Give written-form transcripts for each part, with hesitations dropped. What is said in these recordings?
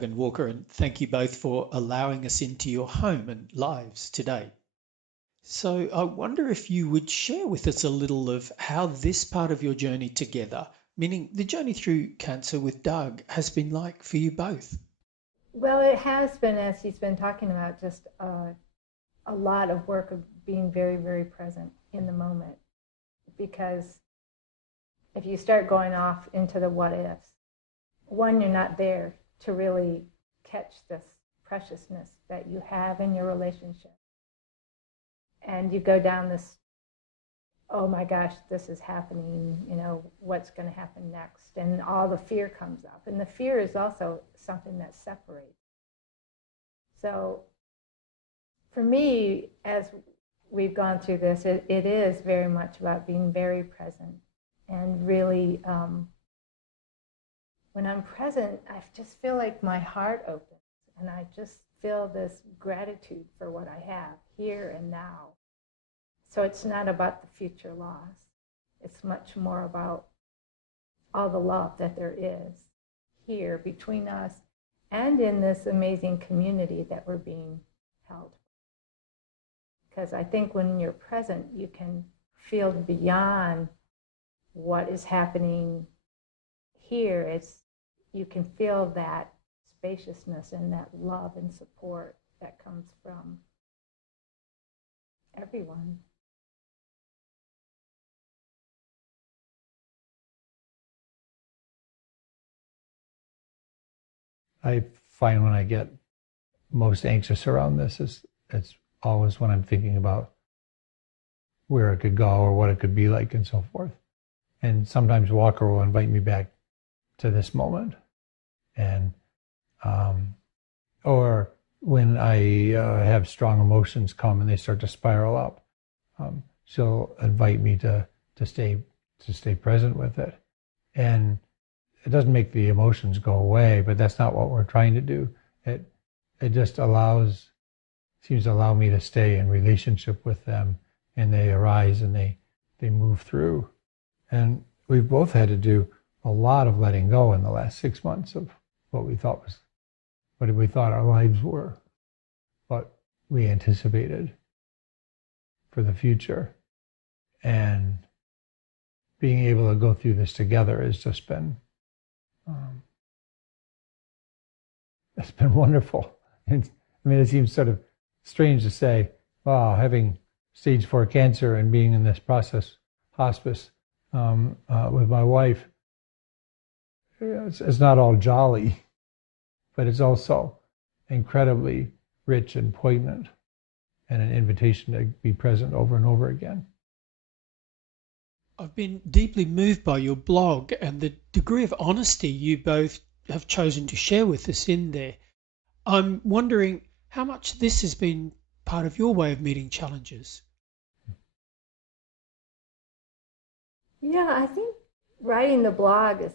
Doug and Walker, and thank you both for allowing us into your home and lives today. So I wonder if you would share with us a little of how this part of your journey together, meaning the journey through cancer with Doug, has been like for you both. Well, it has been, as he's been talking about, just a lot of work of being very, very present in the moment. Because if you start going off into the what ifs, one, you're not there to really catch this preciousness that you have in your relationship. And you go down this, oh my gosh, this is happening, what's going to happen next? And all the fear comes up. And the fear is also something that separates. So for me, as we've gone through this, it is very much about being very present and really, when I'm present, I just feel like my heart opens and I just feel this gratitude for what I have here and now. So it's not about the future loss. It's much more about all the love that there is here between us and in this amazing community that we're being held. Because I think when you're present, you can feel beyond what is happening here. You can feel that spaciousness and that love and support that comes from everyone. I find when I get most anxious around this it's always when I'm thinking about where it could go or what it could be like and so forth. And sometimes Walker will invite me back to this moment. And or when I have strong emotions come and they start to spiral up, she'll invite me to stay present with it. And it doesn't make the emotions go away, but that's not what we're trying to do. It just seems to allow me to stay in relationship with them, and they arise and they move through. And we've both had to do a lot of letting go in the last 6 months of what we thought our lives were, what we anticipated for the future. And being able to go through this together has just been it's been wonderful. It seems sort of strange to say, wow, having stage 4 cancer and being in this hospice with my wife, it's not all jolly, but it's also incredibly rich and poignant and an invitation to be present over and over again. I've been deeply moved by your blog and the degree of honesty you both have chosen to share with us in there. I'm wondering how much this has been part of your way of meeting challenges. Yeah, I think writing the blog is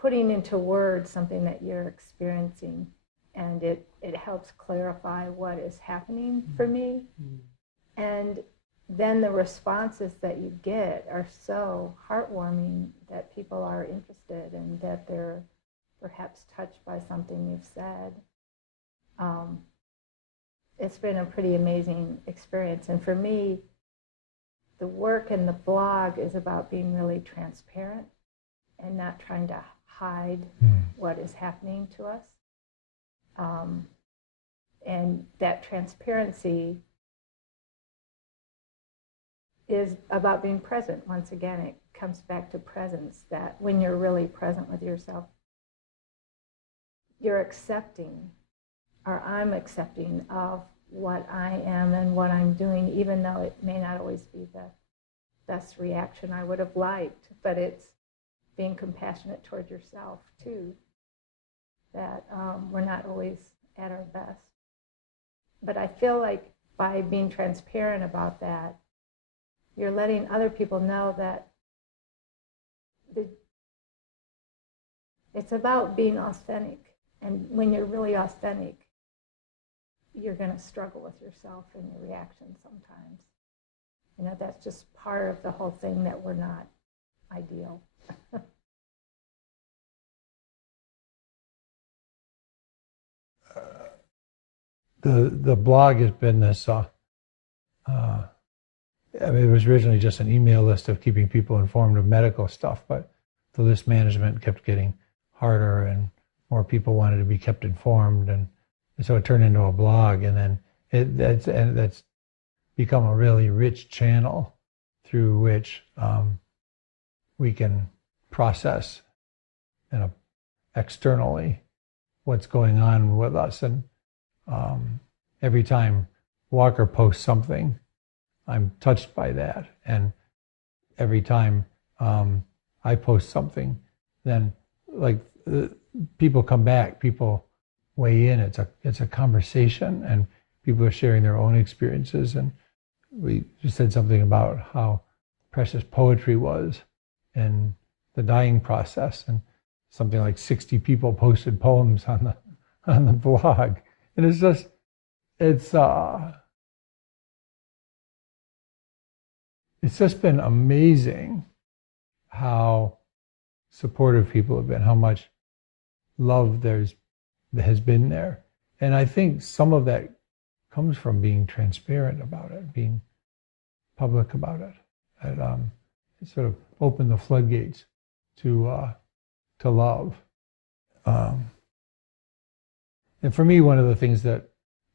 putting into words something that you're experiencing, and it helps clarify what is happening for me. And then the responses that you get are so heartwarming that people are interested and that they're perhaps touched by something you've said. It's been a pretty amazing experience. And for me, the work in the blog is about being really transparent and not trying to hide what is happening to us. And that transparency is about being present. Once again, it comes back to presence, that when you're really present with yourself, you're accepting, or I'm accepting of what I am and what I'm doing, even though it may not always be the best reaction I would have liked, but it's being compassionate toward yourself too, that we're not always at our best. But I feel like by being transparent about that, you're letting other people know that it's about being authentic. And when you're really authentic, you're going to struggle with yourself and your reactions sometimes. That's just part of the whole thing, that we're not ideal. the blog has been this. I mean, it was originally just an email list of keeping people informed of medical stuff, but the list management kept getting harder, and more people wanted to be kept informed, and so it turned into a blog, and then that's become a really rich channel through which we can process, you know, externally what's going on with us. And every time Walker posts something, I'm touched by that. And every time I post something, then like people come back, people weigh in. It's a conversation, and people are sharing their own experiences. And we just said something about how precious poetry was in the dying process, and something like 60 people posted poems on the blog, and it's just been amazing how supportive people have been, how much love has been there. And I think some of that comes from being transparent about it, being public about it. It sort of opened the floodgates to love. And for me, one of the things that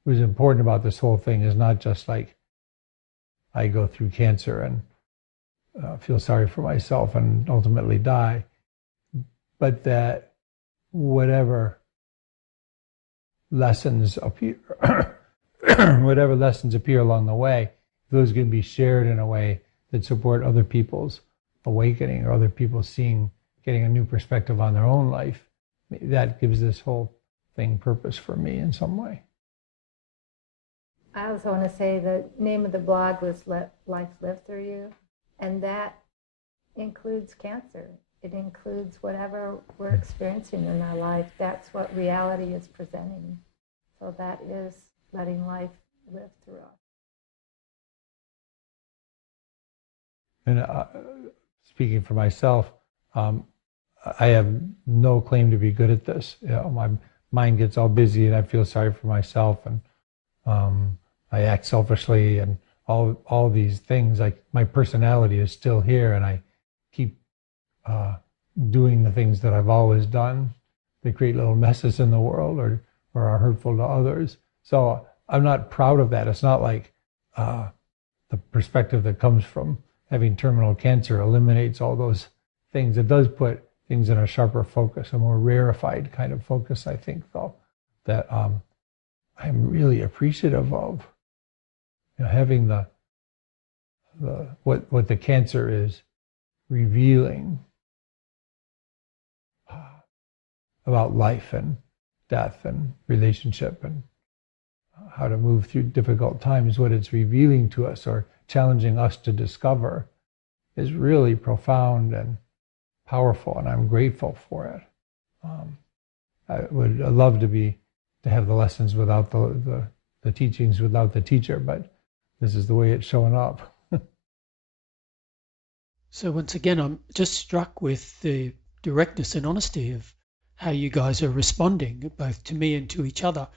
was important about this whole thing is not just like I go through cancer and feel sorry for myself and ultimately die, but that whatever lessons appear, whatever lessons appear along the way, those can be shared in a way that support other people's awakening, or other people getting a new perspective on their own life. That gives this whole thing purpose for me in some way. I also want to say the name of the blog was Life Lived Through You, and that includes cancer. It includes whatever we're experiencing in our life. That's what reality is presenting. So that is letting life live through us. And speaking for myself, I have no claim to be good at this. You know, my mind gets all busy, and I feel sorry for myself, and I act selfishly, and all these things. Like, my personality is still here, and I keep doing the things that I've always done. They create little messes in the world, or are hurtful to others. So I'm not proud of that. It's not like the perspective that comes from having terminal cancer eliminates all those things. It does put things in a sharper focus, a more rarefied kind of focus, I think, though, that I'm really appreciative of. You know, having what the cancer is revealing about life and death and relationship and how to move through difficult times. What it's revealing to us, or challenging us to discover, is really profound and powerful, and I'm grateful for it. I would love to have the lessons without the teachings without the teacher, but this is the way it's showing up. So once again, I'm just struck with the directness and honesty of how you guys are responding, both to me and to each other.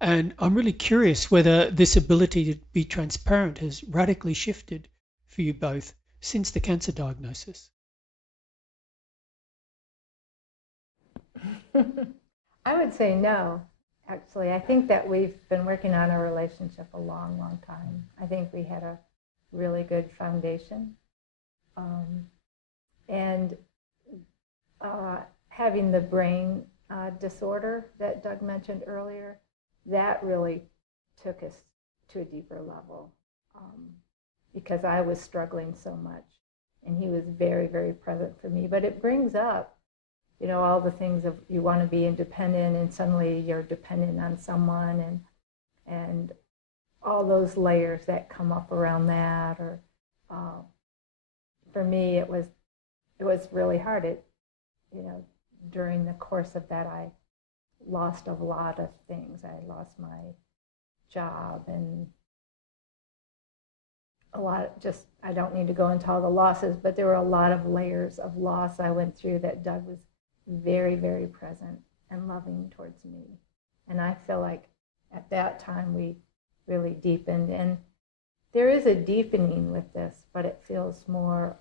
And I'm really curious whether this ability to be transparent has radically shifted for you both since the cancer diagnosis. I would say no, actually. I think that we've been working on our relationship a long, long time. I think we had a really good foundation. And having the brain disorder that Doug mentioned earlier, that really took us to a deeper level, because I was struggling so much, and he was very, very present for me. But it brings up, you know, all the things of you want to be independent, and suddenly you're dependent on someone, and all those layers that come up around that. Or for me, it was really hard. You know, during the course of that, I lost a lot of things. I lost my job, and a lot just, I don't need to go into all the losses, but there were a lot of layers of loss I went through that Doug was very, very present and loving towards me. And I feel like at that time we really deepened. And there is a deepening with this, but it feels more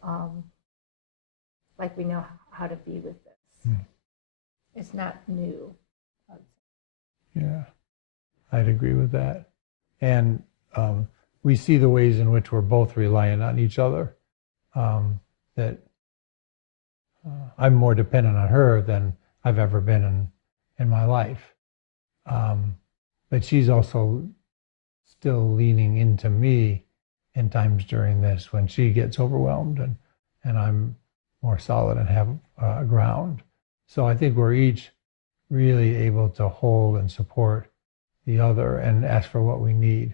like we know how to be with this. It's not new. Yeah, I'd agree with that. And we see the ways in which we're both reliant on each other. That I'm more dependent on her than I've ever been in my life. But she's also still leaning into me in times during this when she gets overwhelmed, and I'm more solid and have a ground. So I think we're each really able to hold and support the other and ask for what we need.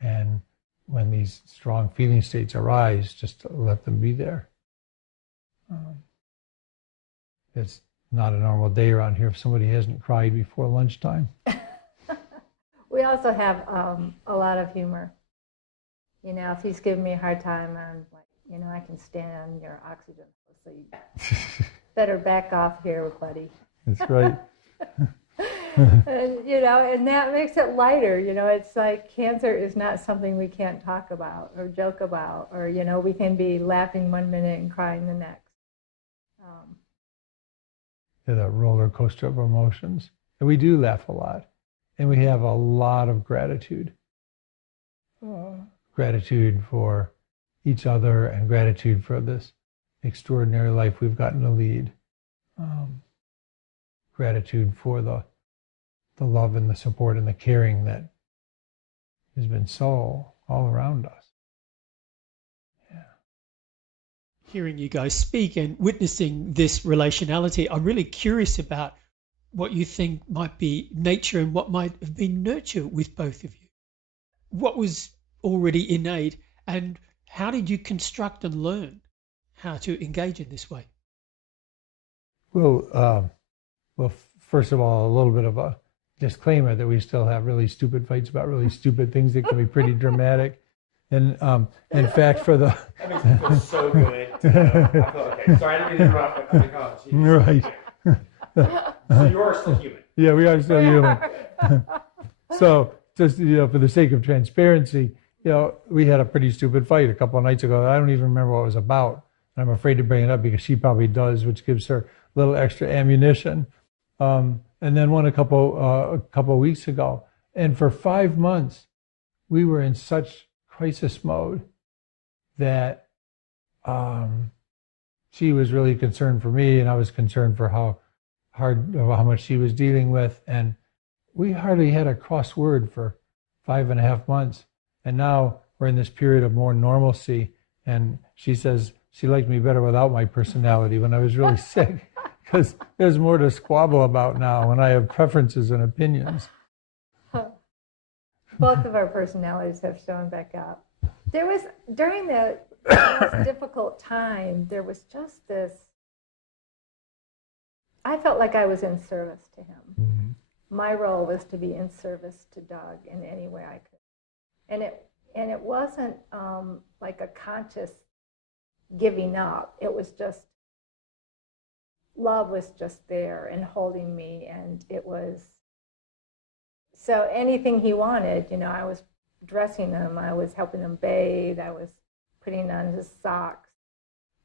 And when these strong feeling states arise, just to let them be there. It's not a normal day around here if somebody hasn't cried before lunchtime. We also have a lot of humor. You know, if he's giving me a hard time, I'm like, you know, I can stand your oxygen, so you better back off here, buddy. That's right. And, you know, and that makes it lighter. You know, it's like cancer is not something we can't talk about or joke about, or, you know, we can be laughing one minute and crying the next. The roller coaster of emotions. And we do laugh a lot. And we have a lot of gratitude. Gratitude for each other and gratitude for this extraordinary life we've gotten to lead. Gratitude for the love and the support and the caring that has been so all around us. Yeah. Hearing you guys speak and witnessing this relationality, I'm really curious about what you think might be nature and what might have been nurture with both of you. What was already innate, and how did you construct and learn how to engage in this way? Well, first of all, a little bit of a disclaimer that we still have really stupid fights about really stupid things that can be pretty dramatic. And in fact, for the that makes me feel so good. Okay, sorry, I didn't mean to interrupt. But right. So you are still human. Yeah, we are still human. So just, you know, for the sake of transparency, you know, we had a pretty stupid fight a couple of nights ago. I don't even remember what it was about. I'm afraid to bring it up because she probably does, which gives her a little extra ammunition. And then one a couple of weeks ago. And for 5 months, we were in such crisis mode that she was really concerned for me, and I was concerned for how much she was dealing with. And we hardly had a cross word for 5.5 months. And now we're in this period of more normalcy. And she says she liked me better without my personality when I was really sick, because there's more to squabble about now when I have preferences and opinions. Both of our personalities have shown back up. There was, during the most difficult time, there was just this, I felt like I was in service to him. Mm-hmm. My role was to be in service to Doug in any way I could. And it wasn't like a conscious giving up. It was just, love was just there and holding me, and it was, so anything he wanted, you know, I was dressing him, I was helping him bathe, I was putting on his socks.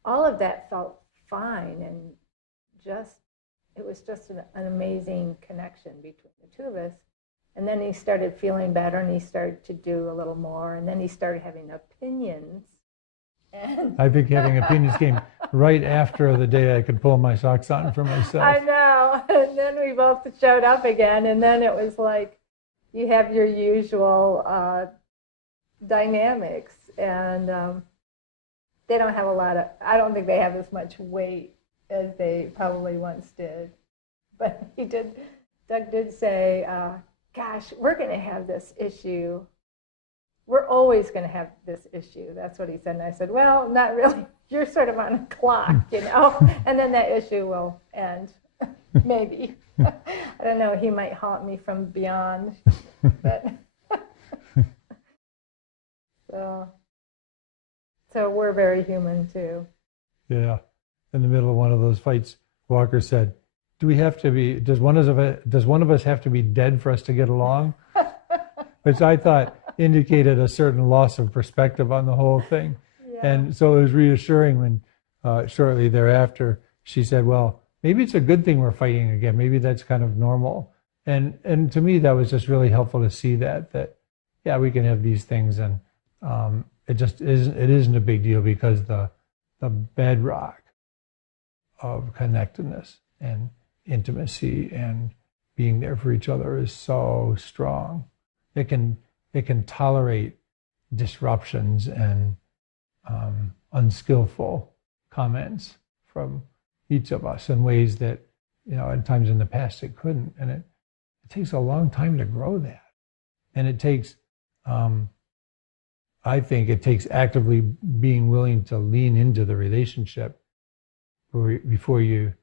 All of that felt fine, and just, it was just an amazing connection between the two of us. And then he started feeling better, and he started to do a little more, and then he started having opinions. And I think having opinions came right after the day I could pull my socks on for myself. I know. And then we both showed up again, and then it was like you have your usual dynamics, and they don't have a lot of, I don't think they have as much weight as they probably once did. But Doug did say, gosh, we're going to have this issue. We're always going to have this issue. That's what he said. And I said, well, not really. You're sort of on a clock, you know, and then that issue will end, maybe. I don't know. He might haunt me from beyond. But so we're very human, too. Yeah. In the middle of one of those fights, Walker said, does one of us have to be dead for us to get along? which I thought indicated a certain loss of perspective on the whole thing. Yeah. And so it was reassuring when shortly thereafter she said, well, maybe it's a good thing we're fighting again. Maybe that's kind of normal. And to me, that was just really helpful to see that yeah, we can have these things, and it isn't a big deal, because the bedrock of connectedness and intimacy and being there for each other is so strong. It can tolerate disruptions and unskillful comments from each of us in ways that, at times in the past it couldn't. And it takes a long time to grow that. And it takes, I think it takes actively being willing to lean into the relationship before you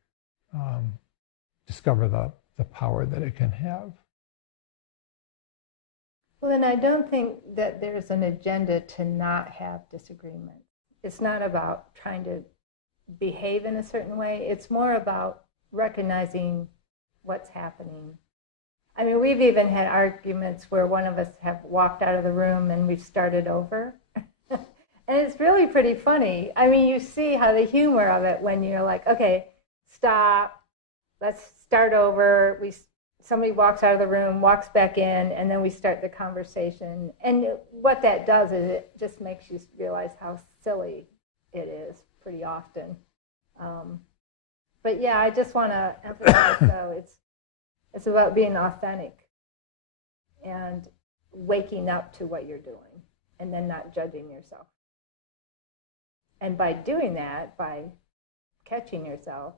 discover the power that it can have. Well, and I don't think that there's an agenda to not have disagreement. It's not about trying to behave in a certain way. It's more about recognizing what's happening. I mean, we've even had arguments where one of us have walked out of the room and we've started over. And it's really pretty funny. I mean, you see how the humor of it when you're like, okay, stop, let's start over. Somebody walks out of the room, walks back in, and then we start the conversation. And what that does is it just makes you realize how silly it is pretty often. But yeah, I just want to emphasize, though, it's about being authentic and waking up to what you're doing and then not judging yourself. And by doing that, by catching yourself,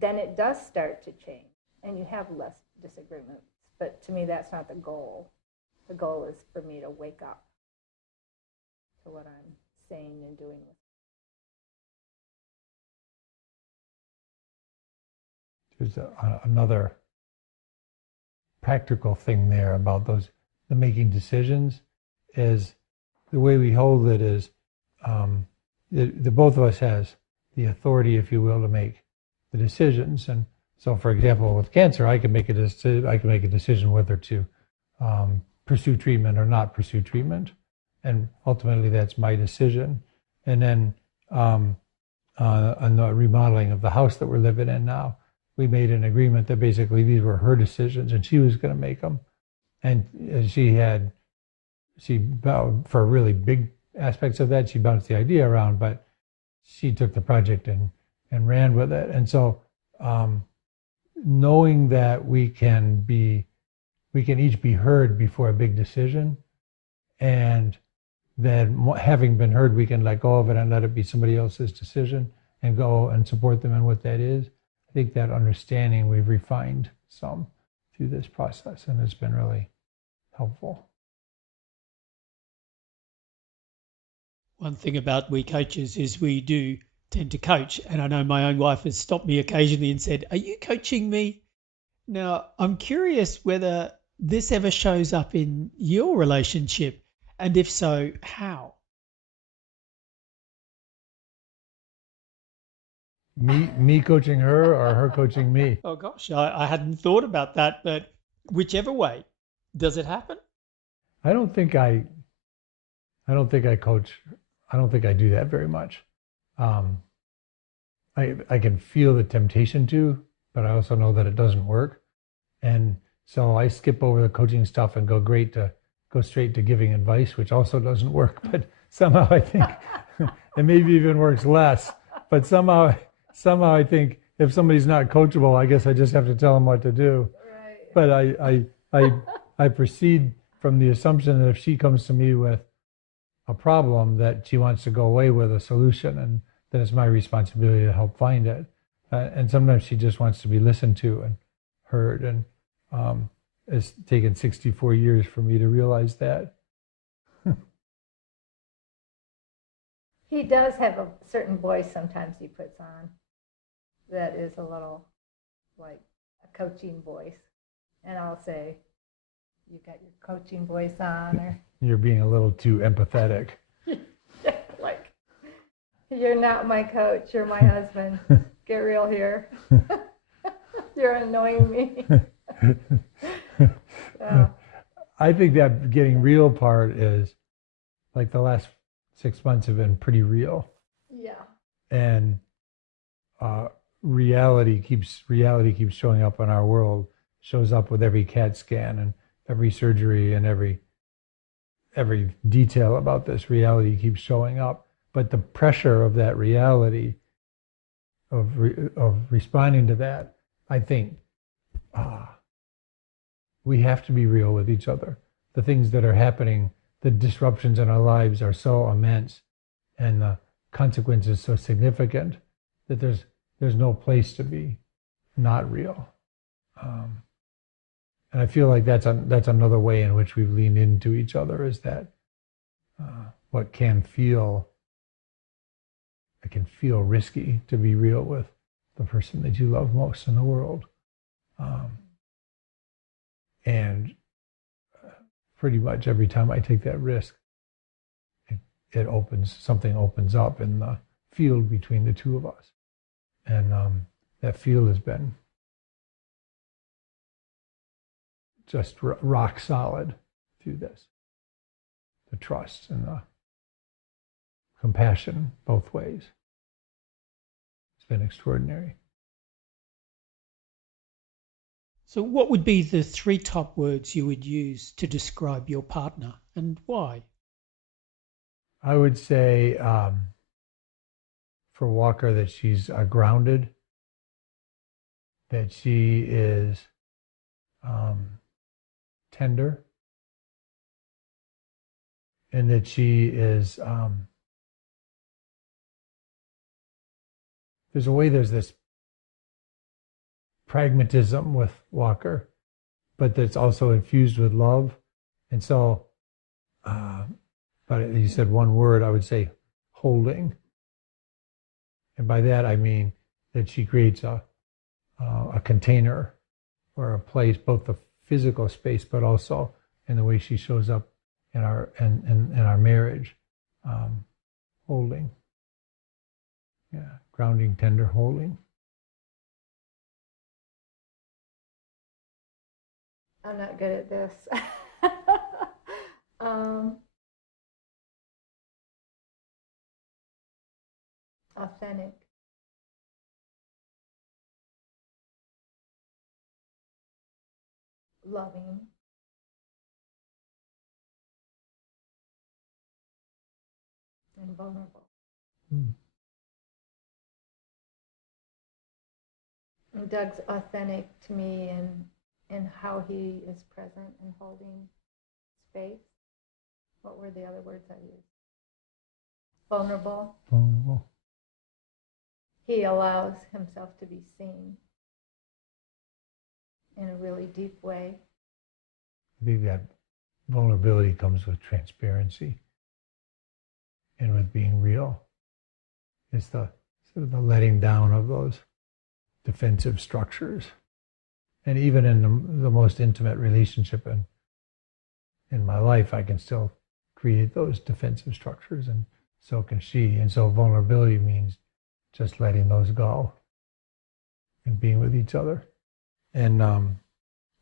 then it does start to change and you have less disagreements. But to me, that's not the goal. The goal is for me to wake up to what I'm saying and doing. There's another practical thing there about the making decisions is the way we hold it is the both of us has the authority, if you will, to make the decisions. And so, for example, with cancer, I can make a decision whether to pursue treatment or not pursue treatment, and ultimately that's my decision. And then on the remodeling of the house that we're living in now, we made an agreement that basically these were her decisions and she was going to make them. And for really big aspects of that, she bounced the idea around, but she took the project and ran with it. And so knowing that we can each be heard before a big decision, and then having been heard, we can let go of it and let it be somebody else's decision and go and support them in what that is. I think that understanding we've refined some through this process, and it's been really helpful. One thing about we coaches is we do tend to coach, and I know my own wife has stopped me occasionally and said, "Are you coaching me?" Now, I'm curious whether this ever shows up in your relationship, and if so, how? Me coaching her or her coaching me? Oh gosh, I hadn't thought about that, but whichever way, does it happen? I don't think I coach. I don't think I do that very much. I can feel the temptation to, but I also know that it doesn't work. And so I skip over the coaching stuff and go straight to giving advice, which also doesn't work. But somehow I think it maybe even works less. But somehow I think if somebody's not coachable, I guess I just have to tell them what to do. Right. But I proceed from the assumption that if she comes to me with a problem, that she wants to go away with a solution, and then it's my responsibility to help find it. And sometimes she just wants to be listened to and heard. And it's taken 64 years for me to realize that. He does have a certain voice sometimes he puts on that is a little like a coaching voice. And I'll say, "You got your coaching voice on," or You're being a little too empathetic. like, "You're not my coach, you're my husband. Get real here. You're annoying me." So, I think that getting real part is like the last 6 months have been pretty real, Yeah. and reality keeps showing up in our world. Shows up with every CAT scan and every surgery and every detail about this. Reality keeps showing up, but the pressure of that reality of responding to that, I think we have to be real with each other. The things that are happening, the disruptions in our lives are so immense, and the consequences so significant that there's no place to be not real. And I feel like that's another way in which we've leaned into each other, is that what can feel risky to be real with the person that you love most in the world. And pretty much every time I take that risk, something opens up in the field between the two of us. And that field has been just rock solid through this. The trust and the compassion both ways. It's been extraordinary. So what would be the 3 top words you would use to describe your partner, and why? I would say for Walker that she's grounded, that she is tender, and that she is, there's this pragmatism with Walker, but that's also infused with love. And so, but you said one word, I would say holding. And by that, I mean that she creates a container or a place, both the physical space, but also in the way she shows up in our marriage, holding. Yeah, grounding, tender, holding. I'm not good at this. Authentic. Loving. And vulnerable. And Doug's authentic to me in how he is present and holding space. What were the other words I used? Vulnerable. Vulnerable. He allows himself to be seen in a really deep way. I think that vulnerability comes with transparency and with being real. It's the sort of the letting down of those defensive structures. And even in the most intimate relationship in my life, I can still create those defensive structures, and so can she. And so vulnerability means just letting those go and being with each other. And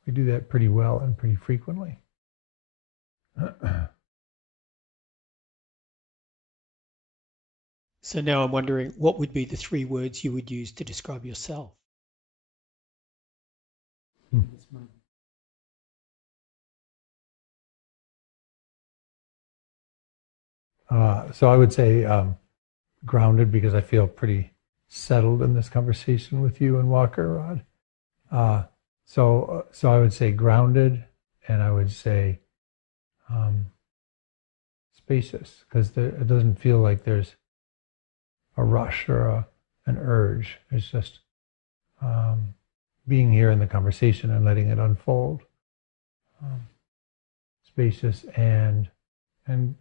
we do that pretty well and pretty frequently. So now I'm wondering, what would be the 3 words you would use to describe yourself? So I would say grounded, because I feel pretty settled in this conversation with you and Walker, Rod. So I would say grounded, and I would say spacious, because it doesn't feel like there's a rush or an urge. It's just being here in the conversation and letting it unfold. Spacious and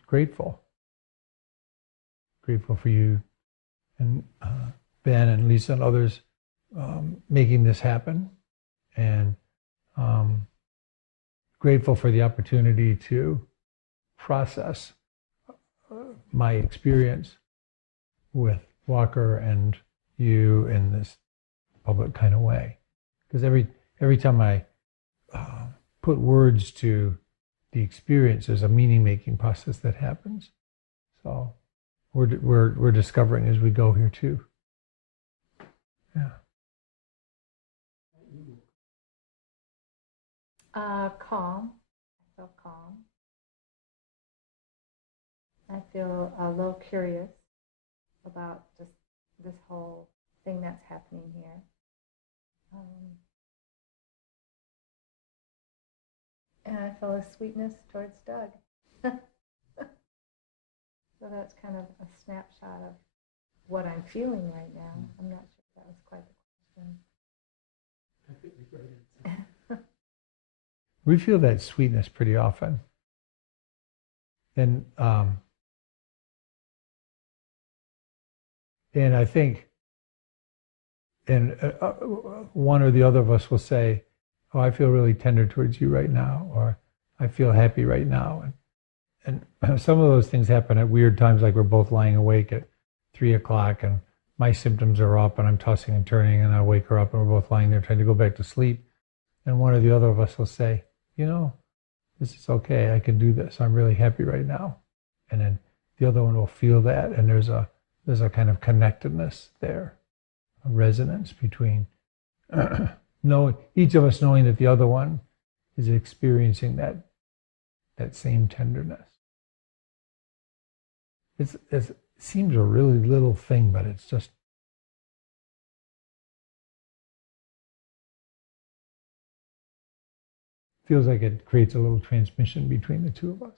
grateful. Grateful for you and Ben and Lisa and others making this happen, and grateful for the opportunity to process my experience with Walker and you in this public kind of way. Because every time I put words to the experience. There's a meaning-making process that happens. So we're discovering as we go here too. Yeah. Calm. I feel calm. I feel a little curious about just this whole thing that's happening here. And I feel a sweetness towards Doug. So that's kind of a snapshot of what I'm feeling right now. I'm not sure if that was quite the question. We feel that sweetness pretty often. And I think, and one or the other of us will say, oh, I feel really tender towards you right now, or I feel happy right now. And some of those things happen at weird times, like we're both lying awake at 3 o'clock and my symptoms are up and I'm tossing and turning and I wake her up and we're both lying there trying to go back to sleep. And one or the other of us will say, you know, this is okay. I can do this. I'm really happy right now. And then the other one will feel that. And there's a kind of connectedness there, a resonance between each of us knowing that the other one is experiencing that same tenderness. It seems a really little thing, but it's just feels like it creates a little transmission between the two of us.